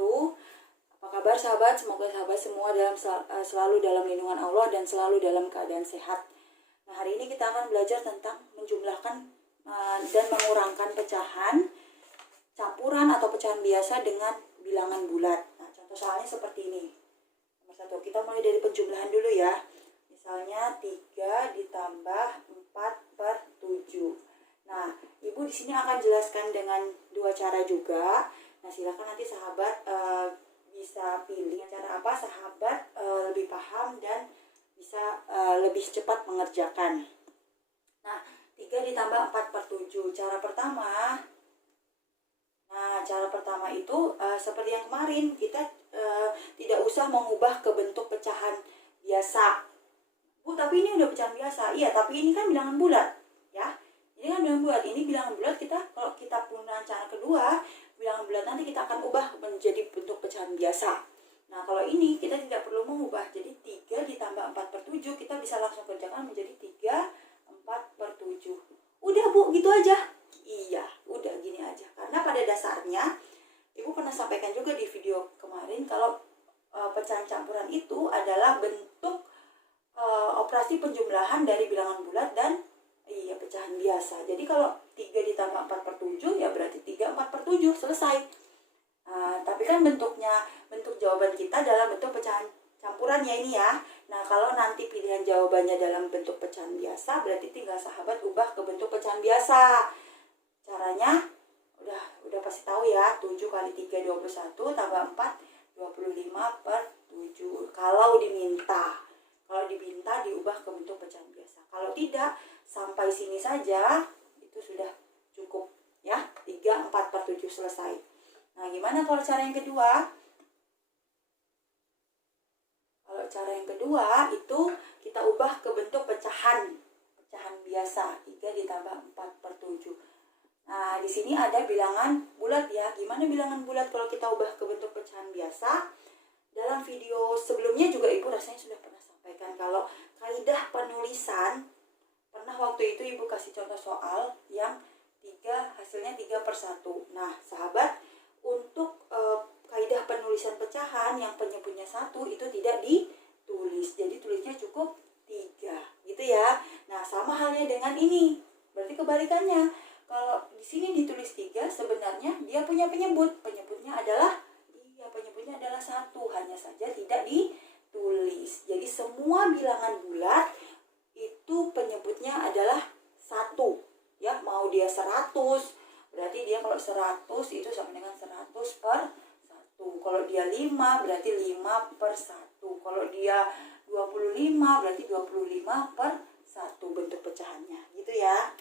wabarakatuh. Apa kabar sahabat? Semoga sahabat semua selalu dalam lindungan Allah dan selalu dalam keadaan sehat. Nah, hari ini kita akan belajar tentang menjumlahkan dan mengurangkan pecahan, campuran atau pecahan biasa dengan bilangan bulat. Nah, contoh soalnya seperti ini. Nomor 1, kita mulai dari penjumlahan dulu ya. Misalnya 3 ditambah 4/7. Nah, Ibu di sini akan jelaskan dengan 2 cara juga. Nah, silakan nanti sahabat bisa pilih cara apa sahabat lebih paham dan bisa lebih cepat mengerjakan. Nah, 3 ditambah 4/7. Cara pertama itu seperti yang kemarin, kita tidak usah mengubah ke bentuk pecahan biasa. Bu, tapi ini udah pecahan biasa. Iya, tapi ini kan bilangan bulat, ya. Ini kan bilangan bulat. Ini bilangan bulat kalau kita penggunaan cara kedua, bilangan bulat nanti kita akan ubah menjadi bentuk pecahan biasa. Nah, kalau ini kita tidak perlu mengubah. Jadi 3 ditambah 4/7 kita bisa langsung kerjakan menjadi 3/4/7. Udah Bu, gitu aja. Iya, udah gini aja. Karena pada dasarnya Ibu pernah sampaikan juga di video kemarin kalau pecahan campuran itu adalah bentuk operasi penjumlahan dari bilangan bulat dan pecahan biasa. Jadi kalau 3 ditambah 4/7 ya berarti 3/4/7, selesai. Tapi kan bentuk jawaban kita dalam bentuk pecahan campuran ya ini ya. Nah, kalau nanti pilihan jawabannya dalam bentuk pecahan biasa, berarti tinggal sahabat ubah ke bentuk pecahan biasa. Caranya udah pasti tahu ya. 7 kali 3 21 tambah 4 25/7. Kalau diminta diubah ke bentuk pecahan biasa. Kalau tidak, sampai sini saja itu sudah cukup ya. 3/4/7 selesai. Nah, gimana kalau cara yang kedua? Kalau cara yang kedua itu kita ubah ke bentuk pecahan biasa. 3 ditambah 4/7. Nah, di sini ada bilangan bulat ya. Gimana bilangan bulat kalau kita ubah ke bentuk pecahan biasa? Dalam video sebelumnya juga Ibu rasanya sudah pernah sampaikan kalau kaidah penulisan, pernah waktu itu Ibu kasih contoh soal yang hasilnya 3/1. Nah, sahabat, untuk kaidah penulisan pecahan yang penyebutnya 1 itu tidak ditulis. Jadi tulisnya cukup 3, gitu ya. Nah, sama halnya dengan ini. Berarti kebalikannya. Kalau di sini ditulis 3, sebenarnya dia punya penyebut. Penyebutnya adalah 1, hanya saja tidak ditulis. Jadi semua bilangan bulat itu penyebutnya adalah 1. Ya, mau dia 100, berarti dia kalau 100 itu sama dengan 100/1. Kalau dia 5 berarti 5/1. Kalau dia 25 berarti 25/1 bentuk pecahannya, gitu ya.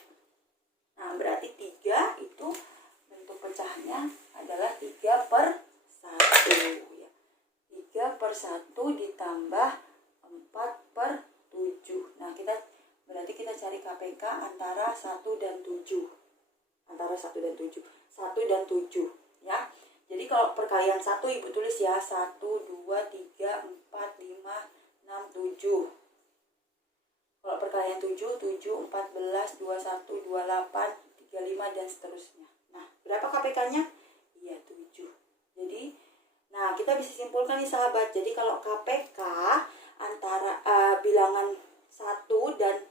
Nah, berarti 3 itu bentuk pecahannya adalah 3/1 ya. 3/1 ditambah 4/7. Nah, berarti kita cari KPK antara 1 dan 7. Antara 1 dan 7. 1 dan 7 ya. Jadi kalau perkalian 1 Ibu tulis ya. 1, 2, 3, 4, 5, 6, 7. Kalau perkalian 7, 14, 21, 28, 35 dan seterusnya. Nah, berapa KPK-nya? Iya, 7. Jadi, nah kita bisa simpulkan nih sahabat. Jadi kalau KPK antara bilangan 1 dan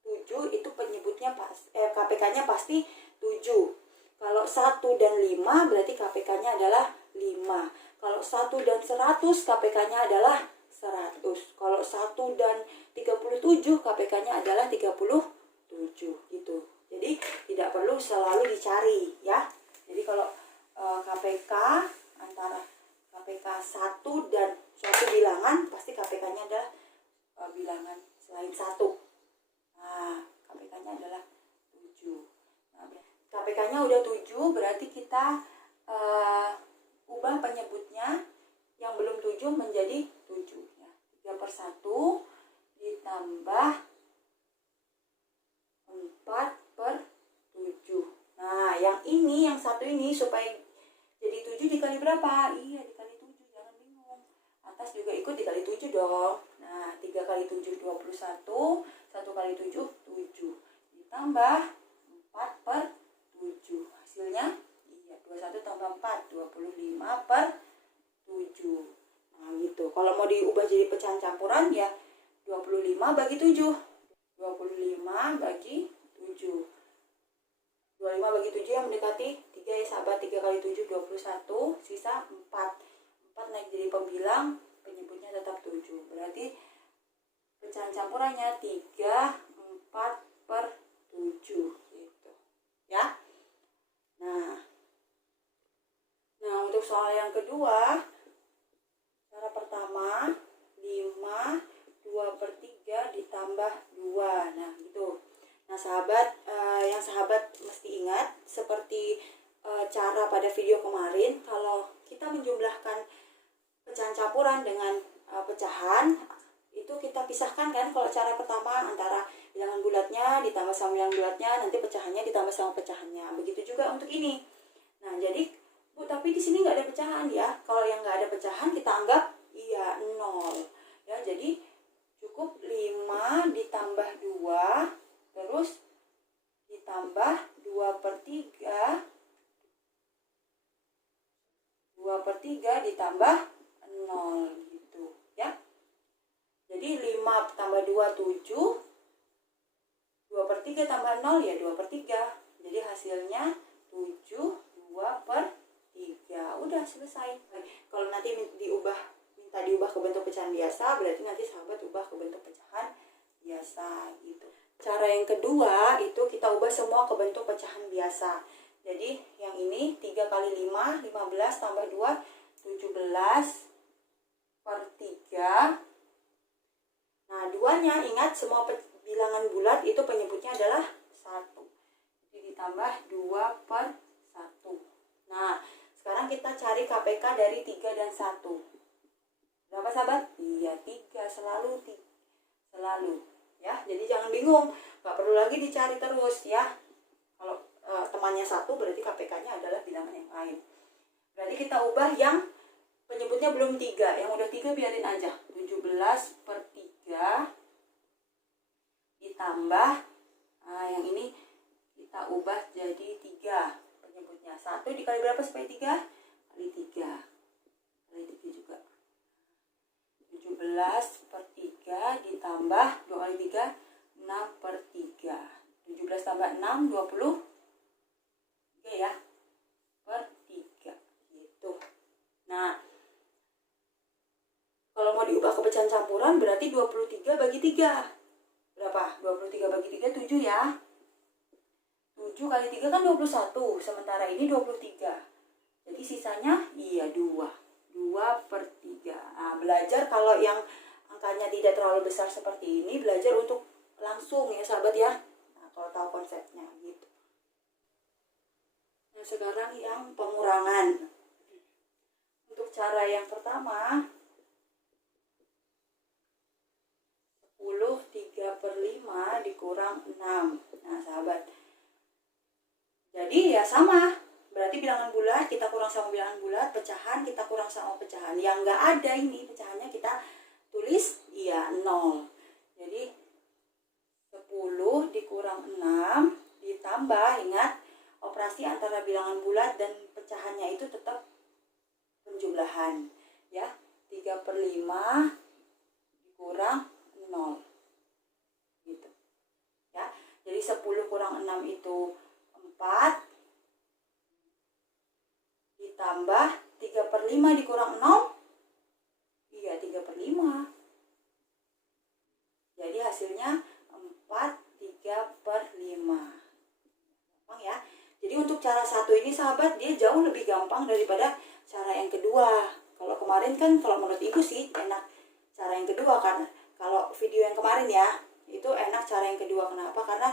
7 itu penyebutnya KPK-nya pasti 7. Kalau 1 dan 5 berarti KPK-nya adalah 5. Kalau 1 dan 100 KPK-nya adalah 100. Kalau 1 dan 37 KPK-nya adalah 37 gitu. Jadi tidak perlu selalu dicari ya. Jadi kalau KPK antara KPK 1 dan suatu bilangan pasti KPK-nya adalah bilangan selain 1. Nah, KPK-nya adalah 7. Nah, KPK-nya udah 7 berarti kita ubah penyebutnya yang belum 7 menjadi 7 ya. 3/1 ditambah 4/7. Nah, yang satu ini supaya jadi 7 dikali berapa? Iya, dikali 7, jangan bingung. Atas juga ikut dikali 7 dong. Nah, 3 kali 7 21, 1 kali 7 7. Ditambah 4/7. Hasilnya iya, 21 tambah 4 25/7. mau diubah jadi pecahan campuran ya 25 bagi 7. 25 bagi 7. 25 bagi 7 yang mendekati 3 ya sahabat. 3 kali 7 21, sisa 4. 4 naik jadi pembilang, penyebutnya tetap 7. Berarti pecahan campurannya 3, 4 per 7 gitu. Ya. Nah, untuk soal yang kedua, cara pertama 5, 2 per 3 ditambah 2. Nah, gitu. Nah, sahabat, yang sahabat mesti ingat, seperti cara pada video kemarin, kalau kita menjumlahkan pecahan campuran dengan pecahan, itu kita pisahkan kan. Kalau cara pertama antara bilangan bulatnya ditambah sama bilangan bulatnya, nanti pecahannya ditambah sama pecahannya. Begitu juga untuk ini. Nah, jadi Bu, tapi di sini nggak ada pecahan ya. Kalau yang nggak ada pecahan kita anggap iya 0. Ya, jadi cukup 5 ditambah 2, terus ditambah 2 per 3. 2 per 3 ditambah 0 gitu ya. Jadi 5 tambah 2, 7. 2 per 3 tambah 0 ya 2 per 3. Jadi hasilnya 7, 2 per 3. Udah selesai. Kalau nanti minta diubah ke bentuk pecahan biasa, berarti nanti sahabat ubah ke bentuk pecahan biasa gitu. Cara yang kedua itu kita ubah semua ke bentuk pecahan biasa. Jadi yang ini 3 kali 5, 15 tambah 2, 17 per 3. Nah, duanya ingat semua bilangan bulat itu penyebutnya adalah 1. Jadi ditambah 2 per 1. Nah, sekarang kita cari KPK dari 3 dan 1. Berapa sahabat? Iya, 3. Selalu 3. Selalu. Ya, jadi jangan bingung. Gak perlu lagi dicari terus ya. Kalau temannya 1 berarti KPK-nya adalah bilangan yang lain. Berarti kita ubah yang penyebutnya belum 3. Yang udah 3 biarin aja. 17 per 3 ditambah, yang ini kita ubah jadi 3 penyebutnya. 1 dikali berapa supaya 3? Kali 3. Kali 3 juga. 17 per 3 ditambah 2 kali 3, 6 per 3. 17 tambah 6, 20. 3 ya. Per 3. Gitu. Nah, kalau mau diubah ke pecahan campuran berarti 23 bagi 3. Berapa? 23 bagi 3, 7 ya. 7 kali 3 kan 21. Sementara ini 23. Jadi sisanya iya 2. 2 per 3. Nah, belajar kalau yang angkanya tidak terlalu besar seperti ini, belajar untuk langsung ya sahabat ya. Nah, kalau tahu konsepnya gitu. Nah, sekarang yang pengurangan. Untuk cara yang pertama, 10 3 per 5 dikurang 6. Nah, sahabat. Jadi ya sama. Berarti bilangan bulat kita kurang sama bilangan bulat, pecahan kita kurang sama pecahan. Yang nggak ada ini pecahannya kita tulis iya 0. Jadi 10 dikurang 6 ditambah, ingat operasi antara bilangan bulat dan pecahannya itu tetap penjumlahan ya. 3 per 5 dikurang 0 gitu ya. Jadi 10 kurang 6 itu 4 ditambah 3 per 5 dikurang 0, iya 3 per 5. Jadi hasilnya 4, 3 per 5. Gampang ya. Jadi untuk cara satu ini sahabat, dia jauh lebih gampang daripada cara yang kedua. Kalau kemarin kan, kalau menurut ibu sih enak cara yang kedua kan. Kalau video yang kemarin ya, itu enak cara yang kedua. Kenapa? Karena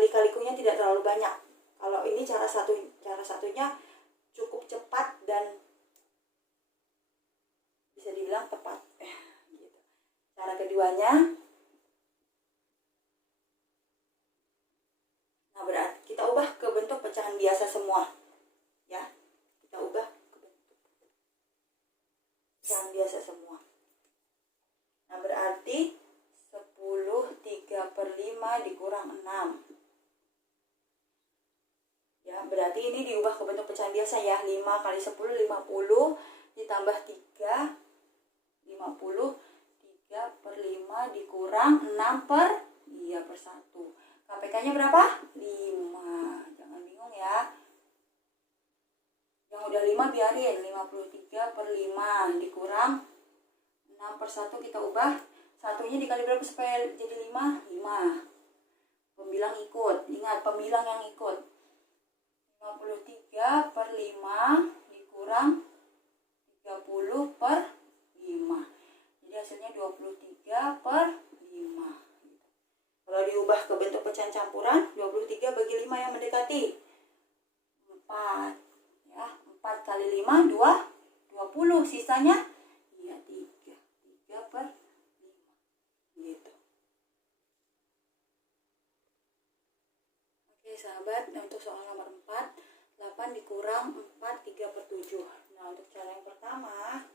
lika-likunya tidak terlalu banyak. Kalau ini cara satunya cukup cepat dan bisa dibilang tepat. Gitu. Cara keduanya, nah berarti kita ubah ke bentuk pecahan biasa semua, ya. Kita ubah ke bentuk pecahan biasa semua. Nah berarti 10 3 per 5 dikurang 6. Ya, berarti ini diubah ke bentuk pecahan biasa ya. 5 kali 10, 50 ditambah 3 dikurang 6 per 1. KPK-nya berapa? 5. Jangan bingung ya. Yang udah 5 biarin. 53 per 5 dikurang 6 per 1 kita ubah. Satunya dikali berapa supaya jadi 5? 5. Pembilang ikut. Ingat, pembilang yang ikut. 53 per 5 dikurang 30 per 5. Jadi hasilnya 23 per 5. Kalau diubah ke bentuk pecahan campuran, 23 bagi 5 yang mendekati 4. Ya, 4 kali 5, 20. Sisanya? Iya, 3. 3 per 5. Gitu. Oke sahabat, untuk soal nomor 4, 8 dikurang 4, 3 per 7. Nah, untuk cara yang pertama,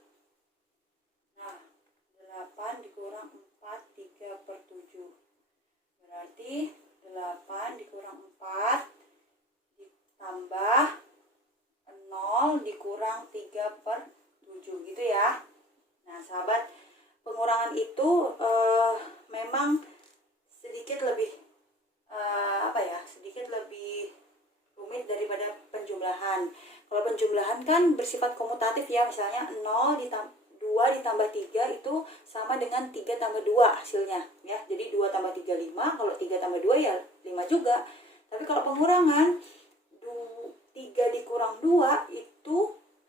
8 dikurang 4, 3 per 7. Berarti 8 dikurang 4 ditambah 0 dikurang 3 per 7. Gitu ya. Nah, sahabat, pengurangan itu memang sedikit lebih sedikit lebih rumit daripada penjumlahan. Kalau penjumlahan kan bersifat komutatif ya, misalnya 2 ditambah 3 itu sama dengan 3 tambah 2 hasilnya ya. Jadi 2 tambah 3 5, kalau 3 tambah 2 ya 5 juga. Tapi kalau pengurangan 3 dikurang 2 itu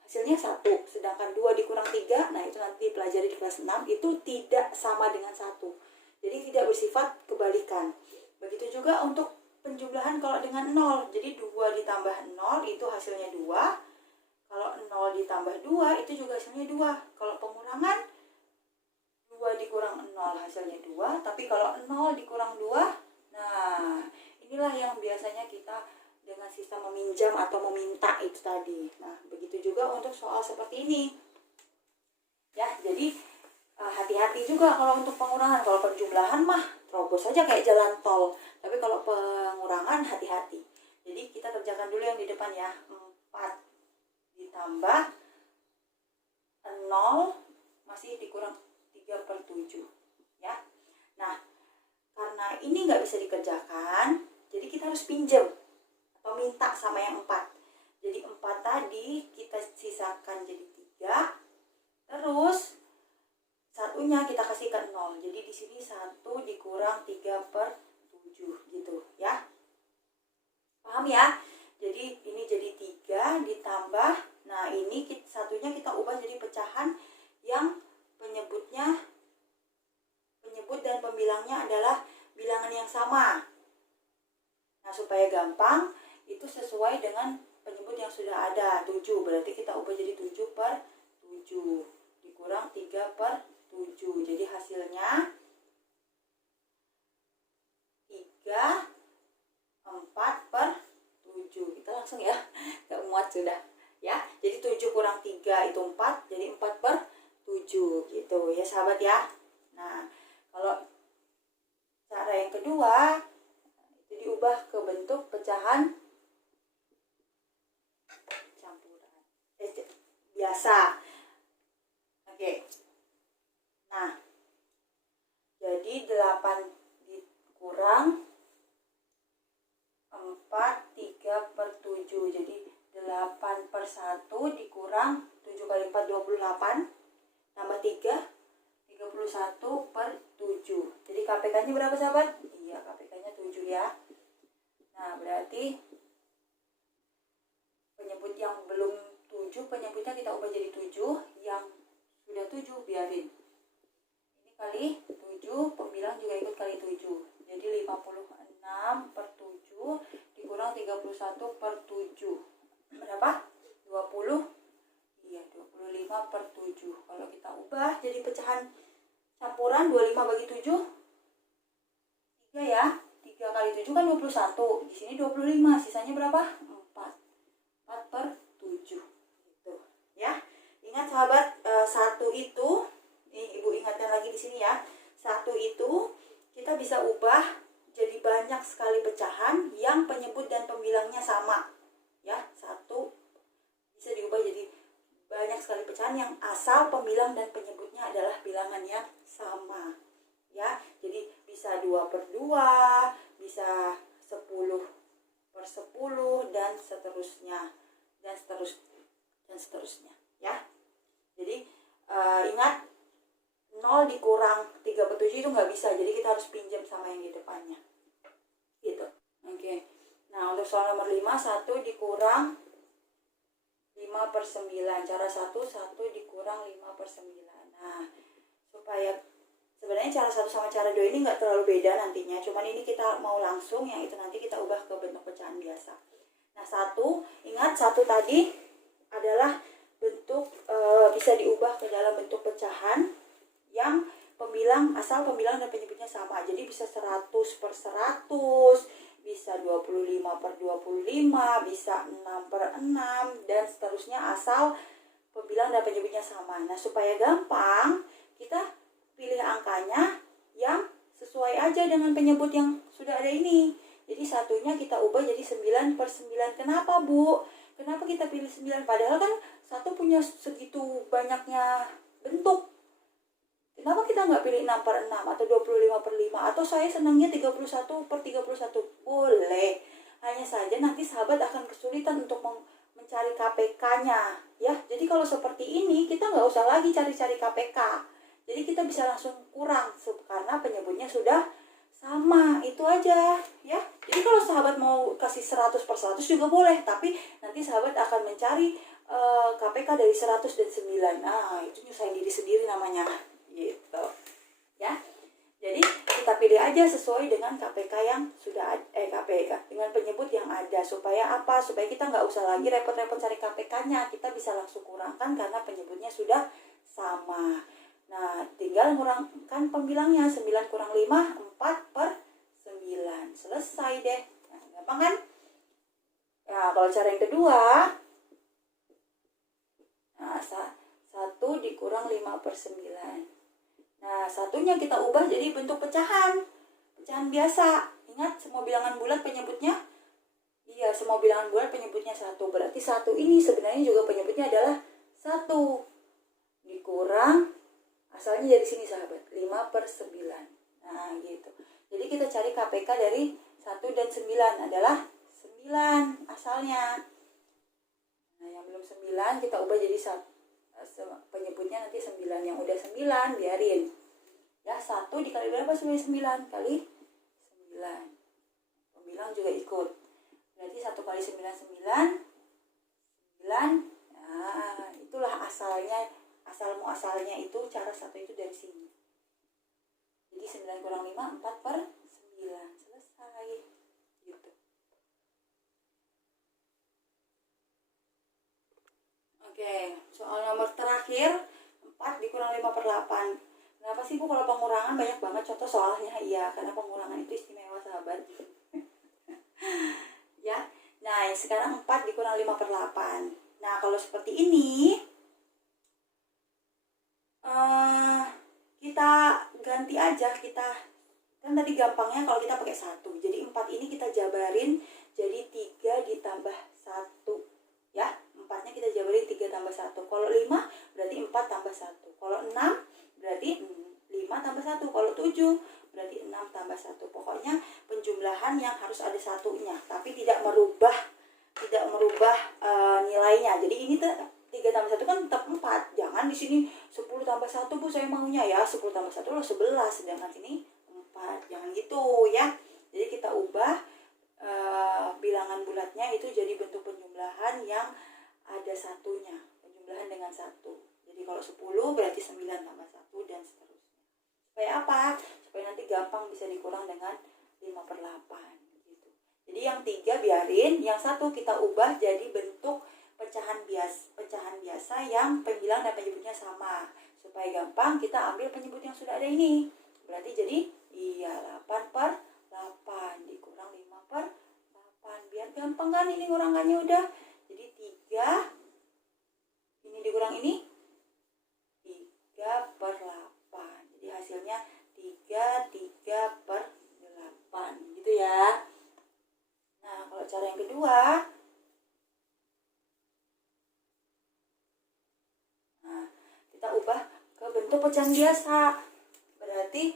hasilnya 1, sedangkan 2 dikurang 3, nah itu nanti dipelajari di kelas 6, itu tidak sama dengan 1. Jadi tidak bersifat kebalikan. Begitu juga untuk penjumlahan kalau dengan 0. Jadi 2 ditambah 0 itu hasilnya 2. Kalau 0 ditambah 2 itu juga hasilnya 2. Kalau pengurangan 2 dikurang 0 hasilnya 2. Tapi kalau 0 dikurang 2, nah inilah yang biasanya kita dengan sistem meminjam atau meminta itu tadi. Nah, begitu juga untuk soal seperti ini. Ya, jadi hati-hati juga kalau untuk pengurangan. Kalau penjumlahan mah terobos saja kayak jalan tol. Tapi kalau pengurangan hati-hati. Jadi kita kerjakan dulu yang di depan ya. 4 ditambah 0 masih dikurang 3 per 7 ya. Nah, karena ini nggak bisa dikerjakan, jadi kita harus pinjam atau minta sama yang 4. Jadi 4 tadi kita sisakan jadi 3, terus satunya kita kasihkan 0. Jadi di sini 1 dikurang 3 per 7 gitu ya. Paham ya? Jadi ini jadi 3 ditambah, nah ini satunya kita ubah jadi pecahan yang penyebut dan pembilangnya adalah bilangan yang sama. Nah, supaya gampang, itu sesuai dengan penyebut yang sudah ada, 7. Berarti kita ubah jadi 7 per 7 dikurang 3 per 7. Jadi hasilnya 3, 4 per 7. Kita langsung ya, gak muat sudah ya. Jadi 7 kurang 3 itu 4, jadi 4 per 7 gitu ya sahabat ya. Nah, kalau cara yang kedua itu diubah ke bentuk pecahan campuran biasa. Oke. Nah, jadi 8 dikurang 4, 3 per 7. Jadi 8 per 1 dikurang 7 kali 4, 28. Tambah 3, 31 per 7. Jadi KPK-nya berapa sahabat? Iya, KPK-nya 7 ya. Nah, berarti penyebut yang belum 7, penyebutnya kita ubah jadi 7. Yang sudah 7 biarin. Ini kali 7, pembilang juga ikut kali 7. Jadi 56 per 7 dikurang 31 per 7. Berapa? 20. Iya, 25 per 7. Kalau kita ubah jadi pecahan campuran 25 bagi 7, 3 ya. 3 kali 7 kan 21. Di sini 25. Sisanya berapa? 4. 4 per 7. Gitu. Ya. Ingat sahabat, 1 itu, nih Ibu ingatkan lagi di sini ya. 1 itu kita bisa ubah jadi banyak sekali pecahan yang penyebut dan pembilangnya sama. Ya, 1 bisa diubah jadi banyak sekali pecahan yang asal pembilang dan penyebutnya adalah bilangan yang sama ya. Jadi bisa 2/2, bisa 10/10, dan seterusnya, dan seterusnya ya. Jadi ingat 0 dikurang 3/7 itu nggak bisa, jadi kita harus pinjam sama yang di depannya gitu. Oke. Nah, untuk soal nomor 5, 1 dikurang 5/9. Cara 1 dikurang 5/9. Nah, supaya sebenarnya cara 1 sama cara 2 ini nggak terlalu beda nantinya, cuman ini kita mau langsung, yang itu nanti kita ubah ke bentuk pecahan biasa. Nah, 1, ingat 1 tadi adalah bentuk bisa diubah ke dalam bentuk pecahan yang asal pembilang dan penyebutnya sama. Jadi bisa 100/100, bisa 25/25, bisa 6/6, dan seterusnya asal pembilang dan penyebutnya sama. Nah, supaya gampang, kita pilih angkanya yang sesuai aja dengan penyebut yang sudah ada ini. Jadi satunya kita ubah jadi 9/9. Kenapa, Bu? Kenapa kita pilih 9? Padahal kan 1 punya segitu banyaknya bentuk. Kenapa kita nggak pilih 6/6 atau 25/5? Atau saya senangnya 31/31? Boleh. Hanya saja nanti sahabat akan kesulitan untuk mencari KPK-nya. Ya, jadi kalau seperti ini kita nggak usah lagi cari-cari KPK. Jadi kita bisa langsung kurang karena penyebutnya sudah sama. Itu aja ya. Jadi kalau sahabat mau kasih 100/100 juga boleh, tapi nanti sahabat akan mencari KPK dari 100 dan 9. Nah, itu nyusahin diri sendiri namanya gitu ya. Jadi kita pilih aja sesuai dengan KPK yang sudah KPK dengan penyebut yang ada. Supaya apa? Supaya kita nggak usah lagi repot-repot cari KPK-nya, kita bisa langsung kurangkan karena penyebutnya sudah sama. Nah, tinggal kurangkan pembilangnya. 9 kurang 5, 4/9. Selesai deh. Nah, gampang kan? Nah, kalau cara yang kedua, nah, 1 dikurang 5/9. Nah, satunya kita ubah jadi bentuk pecahan biasa. Ingat, semua bilangan bulat penyebutnya? Iya, semua bilangan bulat penyebutnya 1. Berarti 1 ini sebenarnya juga penyebutnya adalah 1. Dikurang, asalnya dari sini sahabat, 5/9. Nah, gitu. Jadi kita cari KPK dari 1 dan 9 adalah 9 asalnya. Nah, yang belum 9 kita ubah jadi 1. Penyebutnya nanti 9. Yang udah 9 biarin ya. 1 dikali berapa? 9 kali 9. Pembilang juga ikut, berarti 1 kali 9 9. Nah, itulah asalnya. Asalnya itu cara 1 itu dari sini. Jadi 9 kurang 5, 4/9. Selesai gitu. Oke, soal nomor terakhir, 4 dikurang 5/8. Kenapa sih, Bu, kalau pengurangan banyak banget contoh soalnya? Iya, karena pengurangan itu istimewa sahabat. Ya, nah sekarang 4 dikurang 5/8. Nah, kalau seperti ini, kita ganti aja. Kan tadi gampangnya kalau kita pakai 1. Jadi 4 ini kita jabarin jadi 3 ditambah 1. Ya, 4-nya kita jabarin 3 tambah 1. Kalau 5 berarti 4 tambah 1. Kalau 6 berarti 5 tambah 1. Kalau 7 berarti 6 tambah 1. Pokoknya penjumlahan yang harus ada satunya, tapi tidak merubah nilainya. Jadi ini 3 tambah 1 kan tetap 4. Jangan di sini 10 tambah 1, Bu, saya maunya ya 10 tambah 1 lah 11, sedangkan sini 4. Jangan gitu ya. Jadi kita ubah bilangan bulatnya itu jadi bentuk penjumlahan yang ada satunya, penjumlahan dengan 1. Jadi kalau 10 berarti 9 tambah 1 dan seterusnya. Supaya apa? Supaya nanti gampang bisa dikurang dengan 5/8 gitu. Jadi yang 3 biarin, yang 1 kita ubah jadi bentuk pecahan biasa yang pembilang dan penyebutnya sama. Supaya gampang kita ambil penyebut yang sudah ada ini. Berarti jadi 8/8 dikurang 5/8. Biar gampang kan ini ngurangannya udah. Jadi 3 ini dikurang ini 3/8. Jadi hasilnya 3/8 gitu ya. Nah, kalau cara yang kedua, nah, kita ubah ke bentuk pecahan biasa. Berarti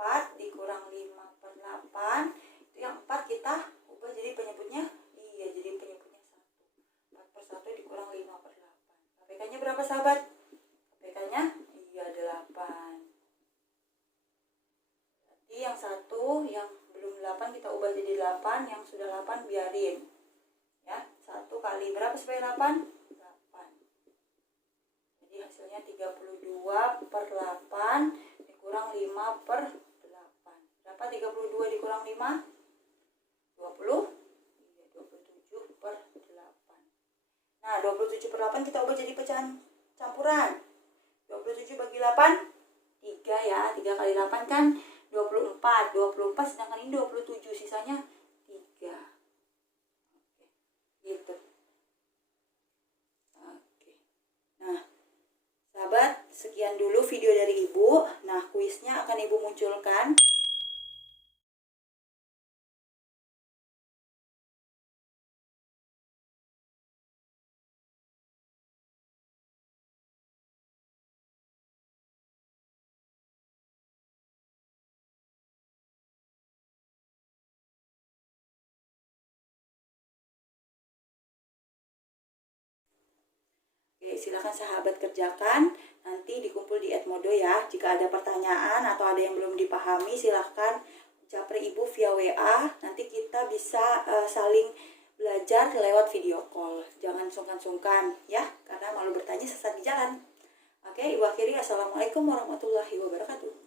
4 dikurang 5/8. Itu yang 4 kita ubah jadi penyebutnya, jadi penyebutnya 1. 4/1 dikurang 5/8. KPK-nya berapa sahabat? KPK-nya 8. Jadi yang 1 yang belum 8 kita ubah jadi 8, yang sudah 8 biarin. Ya, 1 kali berapa supaya 8? 8. Jadi hasilnya 32/8 dikurang 5/8. Berapa 32 dikurang 5? 20? 27/8. Nah, 27/8 kita ubah jadi pecahan campuran. 27 bagi 8, 3 ya. 3 kali 8 kan 24. 24 sedangkan ini 27, sisanya 3. Oke. Gitu. Oke. Nah, sahabat, sekian dulu video dari Ibu. Nah, kuisnya akan Ibu munculkan. Oke, silakan sahabat kerjakan. Nanti dikumpul di Edmodo ya. Jika ada pertanyaan atau ada yang belum dipahami, silakan japri Ibu via WA. Nanti kita bisa saling belajar lewat video call. Jangan sungkan-sungkan ya, karena malu bertanya sesat di jalan. Oke, Ibu akhiri. Assalamualaikum warahmatullahi wabarakatuh.